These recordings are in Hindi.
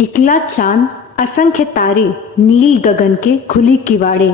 इकला चांद, असंख्य तारे, नील गगन के खुली किवाड़े।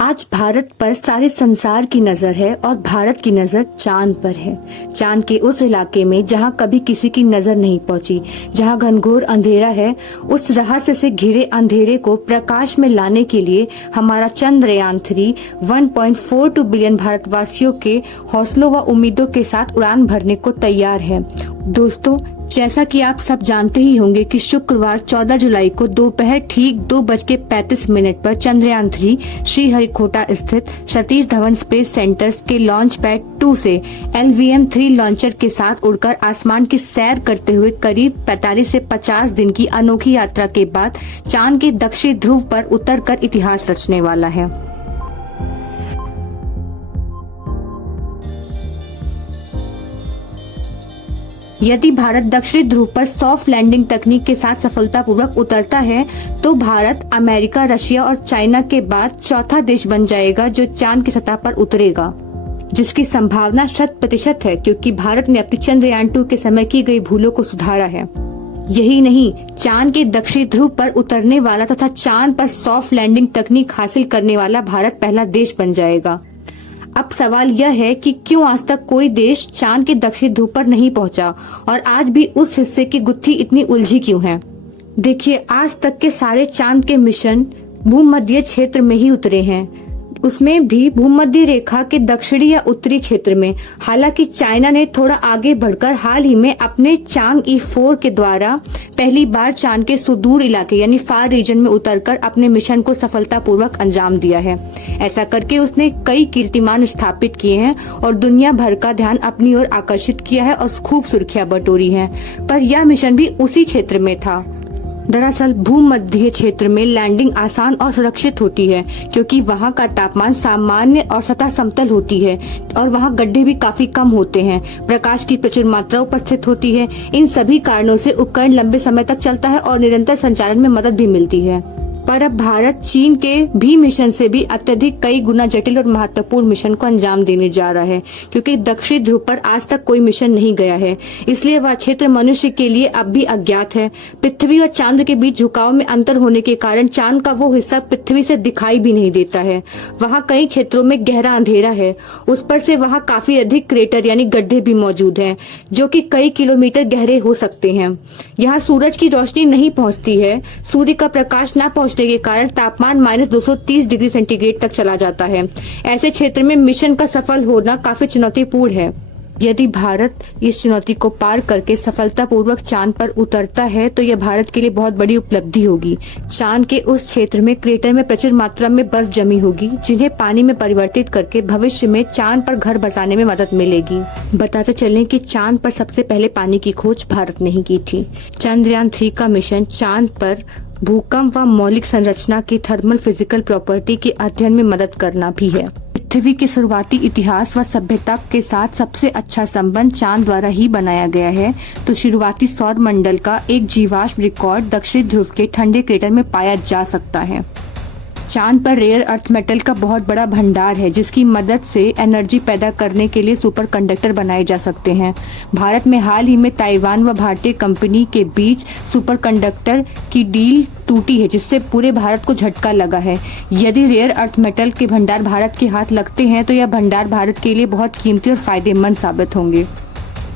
आज भारत पर सारे संसार की नजर है और भारत की नजर चांद पर है। चांद के उस इलाके में जहां कभी किसी की नजर नहीं पहुंची, जहां घनघोर अंधेरा है, उस रहस्य से घिरे अंधेरे को प्रकाश में लाने के लिए हमारा चंद्रयान 3 1.42 बिलियन भारतवासियों के हौसलों व उम्मीदों के साथ उड़ान भरने को तैयार है। दोस्तों, जैसा कि आप सब जानते ही होंगे कि शुक्रवार 14 जुलाई को दोपहर ठीक 2:35 पर चंद्रयान 3 श्रीहरिकोटा स्थित सतीश धवन स्पेस सेंटर के लॉन्च पैड 2 से LVM-3 लॉन्चर के साथ उड़कर आसमान की सैर करते हुए करीब 45 से 50 दिन की अनोखी यात्रा के बाद चांद के दक्षिणी ध्रुव पर उतरकर इतिहास रचने वाला है। यदि भारत दक्षिणी ध्रुव पर सॉफ्ट लैंडिंग तकनीक के साथ सफलतापूर्वक उतरता है तो भारत अमेरिका, रशिया और चाइना के बाद चौथा देश बन जाएगा जो चांद की सतह पर उतरेगा, जिसकी संभावना 100% है क्योंकि भारत ने अपनी चंद्रयान 2 के समय की गई भूलों को सुधारा है। यही नहीं, चांद के दक्षिणी ध्रुव पर उतरने वाला तथा चांद पर सॉफ्ट लैंडिंग तकनीक हासिल करने वाला भारत पहला देश बन जाएगा। अब सवाल यह है कि क्यों आज तक कोई देश चांद के दक्षिणी ध्रुव पर नहीं पहुंचा और आज भी उस हिस्से की गुत्थी इतनी उलझी क्यों है। देखिए, आज तक के सारे चांद के मिशन भूमध्य क्षेत्र में ही उतरे हैं, उसमें भी भूमध्य रेखा के दक्षिणी या उत्तरी क्षेत्र में। हालांकि चाइना ने थोड़ा आगे बढ़कर हाल ही में अपने चांगई 4 के द्वारा पहली बार चांद के सुदूर इलाके यानी फार रीजन में उतरकर अपने मिशन को सफलतापूर्वक अंजाम दिया है। ऐसा करके उसने कई कीर्तिमान स्थापित किए हैं और दुनिया भर का ध्यान अपनी ओर आकर्षित किया है और खूब सुर्खियां बटोरी हैं। पर यह मिशन भी उसी क्षेत्र में था। दरअसल भूमध्य क्षेत्र में लैंडिंग आसान और सुरक्षित होती है क्योंकि वहां का तापमान सामान्य और सतह समतल होती है और वहां गड्ढे भी काफी कम होते हैं। प्रकाश की प्रचुर मात्रा उपस्थित होती है। इन सभी कारणों से उपकरण लंबे समय तक चलता है और निरंतर संचालन में मदद भी मिलती है। पर अब भारत चीन के भी मिशन से भी अत्यधिक कई गुना जटिल और महत्वपूर्ण मिशन को अंजाम देने जा रहा है क्योंकि दक्षिणी ध्रुव पर आज तक कोई मिशन नहीं गया है, इसलिए वह क्षेत्र मनुष्य के लिए अब भी अज्ञात है। पृथ्वी और चांद के बीच झुकाव में अंतर होने के कारण चांद का वो हिस्सा पृथ्वी से दिखाई भी नहीं देता है। वहाँ कई क्षेत्रों में गहरा अंधेरा है, उस पर से वहाँ काफी अधिक क्रेटर यानी गड्ढे भी मौजूद हैं जो कि कई किलोमीटर गहरे हो सकते हैं। यहाँ सूरज की रोशनी नहीं पहुँचती है। सूर्य का प्रकाश न पहुँचने के कारण तापमान -230 डिग्री सेंटीग्रेड तक चला जाता है। ऐसे क्षेत्र में मिशन का सफल होना काफी चुनौतीपूर्ण है। यदि भारत इस चुनौती को पार करके सफलतापूर्वक चांद पर उतरता है तो यह भारत के लिए बहुत बड़ी उपलब्धि होगी। चांद के उस क्षेत्र में क्रेटर में प्रचुर मात्रा में बर्फ जमी होगी जिन्हें पानी में परिवर्तित करके भविष्य में चांद पर घर बसाने में मदद मिलेगी। बताते चलें कि चांद पर सबसे पहले पानी की खोज भारत ने ही की थी। चंद्रयान 3 का मिशन चांद पर भूकंप व मौलिक संरचना की थर्मल फिजिकल प्रॉपर्टी के अध्ययन में मदद करना भी है। पृथ्वी के शुरुआती इतिहास व सभ्यता के साथ सबसे अच्छा संबंध चांद द्वारा ही बनाया गया है, तो शुरुआती सौर मंडल का एक जीवाश्म रिकॉर्ड दक्षिणी ध्रुव के ठंडे क्रेटर में पाया जा सकता है। चांद पर रेयर अर्थ मेटल का बहुत बड़ा भंडार है जिसकी मदद से एनर्जी पैदा करने के लिए सुपर कंडक्टर बनाए जा सकते हैं। भारत में हाल ही में ताइवान व भारतीय कंपनी के बीच सुपर कंडक्टर की डील टूटी है जिससे पूरे भारत को झटका लगा है। यदि रेयर अर्थ मेटल के भंडार भारत के हाथ लगते हैं तो यह भंडार भारत के लिए बहुत कीमती और फायदेमंद साबित होंगे।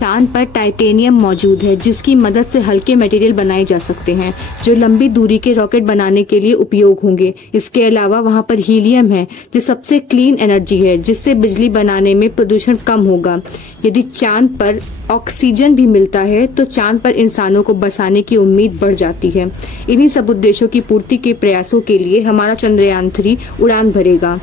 चांद पर टाइटेनियम मौजूद है जिसकी मदद से हल्के मटेरियल बनाए जा सकते हैं जो लंबी दूरी के रॉकेट बनाने के लिए उपयोग होंगे। इसके अलावा वहां पर हीलियम है जो सबसे क्लीन एनर्जी है जिससे बिजली बनाने में प्रदूषण कम होगा। यदि चांद पर ऑक्सीजन भी मिलता है तो चांद पर इंसानों को बसाने की उम्मीद बढ़ जाती है। इन्हीं सब उद्देश्यों की पूर्ति के प्रयासों के लिए हमारा चंद्रयान 3 उड़ान भरेगा।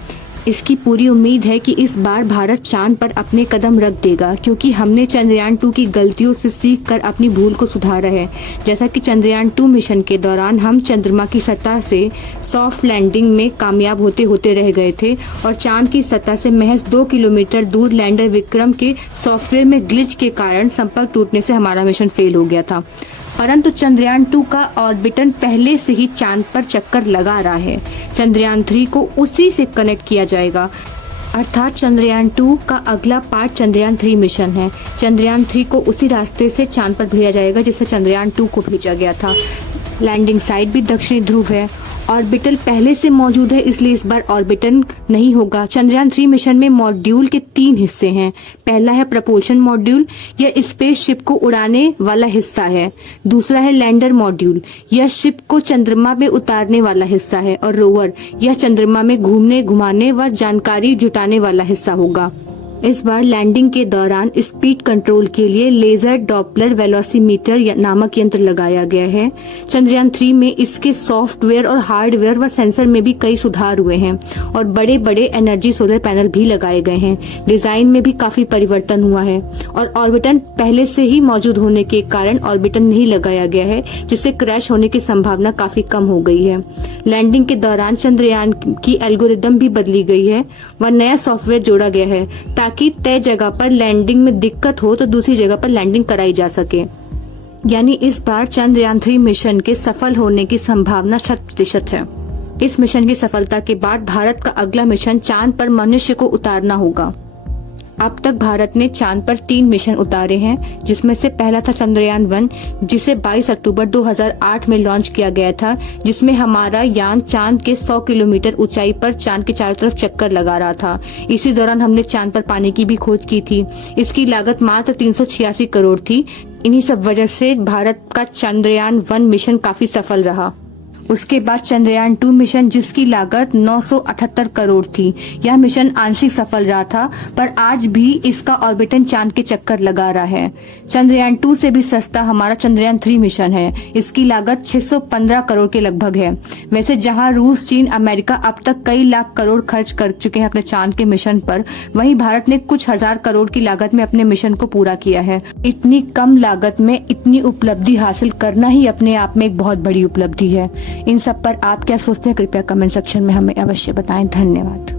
इसकी पूरी उम्मीद है कि इस बार भारत चांद पर अपने कदम रख देगा क्योंकि हमने चंद्रयान 2 की गलतियों से सीखकर अपनी भूल को सुधारा है। जैसा कि चंद्रयान 2 मिशन के दौरान हम चंद्रमा की सतह से सॉफ्ट लैंडिंग में कामयाब होते होते रह गए थे और चांद की सतह से महज 2 किलोमीटर दूर लैंडर विक्रम के सॉफ्टवेयर में ग्लिच के कारण संपर्क टूटने से हमारा मिशन फेल हो गया था। परंतु चंद्रयान 2 का ऑर्बिटर पहले से ही चांद पर चक्कर लगा रहा है। चंद्रयान 3 को उसी से कनेक्ट किया जाएगा, अर्थात चंद्रयान 2 का अगला पार्ट चंद्रयान 3 मिशन है। चंद्रयान 3 को उसी रास्ते से चांद पर भेजा जाएगा जिससे चंद्रयान 2 को भेजा गया था। लैंडिंग साइट भी दक्षिणी ध्रुव है। ऑर्बिटल पहले से मौजूद है, इसलिए इस बार ऑर्बिटल नहीं होगा। चंद्रयान 3 मिशन में मॉड्यूल के 3 हिस्से हैं। पहला है प्रपोल्शन मॉड्यूल, यह स्पेसशिप को उड़ाने वाला हिस्सा है। दूसरा है लैंडर मॉड्यूल, यह शिप को चंद्रमा में उतारने वाला हिस्सा है। और रोवर, यह चंद्रमा में घूमने घुमाने व जानकारी जुटाने वाला हिस्सा होगा। इस बार लैंडिंग के दौरान स्पीड कंट्रोल के लिए लेजर डॉपलर वेलोसीमीटर नामक यंत्र लगाया गया है। चंद्रयान 3 में इसके सॉफ्टवेयर और हार्डवेयर व सेंसर में भी कई सुधार हुए हैं और बड़े बड़े एनर्जी सोलर पैनल भी लगाए गए हैं। डिजाइन में भी काफी परिवर्तन हुआ है और ऑर्बिटल पहले से ही मौजूद होने के कारण ऑर्बिटल नहीं लगाया गया है, जिससे क्रैश होने की संभावना काफी कम हो गई है। लैंडिंग के दौरान चंद्रयान की एल्गोरिदम भी बदली गई है व नया सॉफ्टवेयर जोड़ा गया है ताकि तय जगह पर लैंडिंग में दिक्कत हो तो दूसरी जगह पर लैंडिंग कराई जा सके। यानी इस बार चंद्रयान 3 मिशन के सफल होने की संभावना 100% है। इस मिशन की सफलता के बाद भारत का अगला मिशन चांद पर मनुष्य को उतारना होगा। अब तक भारत ने चांद पर 3 मिशन उतारे हैं, जिसमें से पहला था चंद्रयान 1, जिसे 22 अक्टूबर 2008 में लॉन्च किया गया था, जिसमें हमारा यान चांद के 100 किलोमीटर ऊंचाई पर चांद के चारों तरफ चक्कर लगा रहा था। इसी दौरान हमने चांद पर पानी की भी खोज की थी। इसकी लागत मात्र 386 करोड़ थी। इन्हीं सब वजह से भारत का चंद्रयान 1 मिशन काफी सफल रहा। उसके बाद चंद्रयान 2 मिशन, जिसकी लागत 978 करोड़ थी। यह मिशन आंशिक सफल रहा था, पर आज भी इसका ऑर्बिटल चांद के चक्कर लगा रहा है। चंद्रयान 2 से भी सस्ता हमारा चंद्रयान 3 मिशन है। इसकी लागत 615 करोड़ के लगभग है। वैसे जहां रूस, चीन, अमेरिका अब तक कई लाख करोड़ खर्च कर चुके हैं अपने चांद के मिशन पर, वहीं भारत ने कुछ हजार करोड़ की लागत में अपने मिशन को पूरा किया है। इतनी कम लागत में इतनी उपलब्धि हासिल करना ही अपने आप में एक बहुत बड़ी उपलब्धि है। इन सब पर आप क्या सोचते हैं, कृपया कमेंट सेक्शन में हमें अवश्य बताएं। धन्यवाद।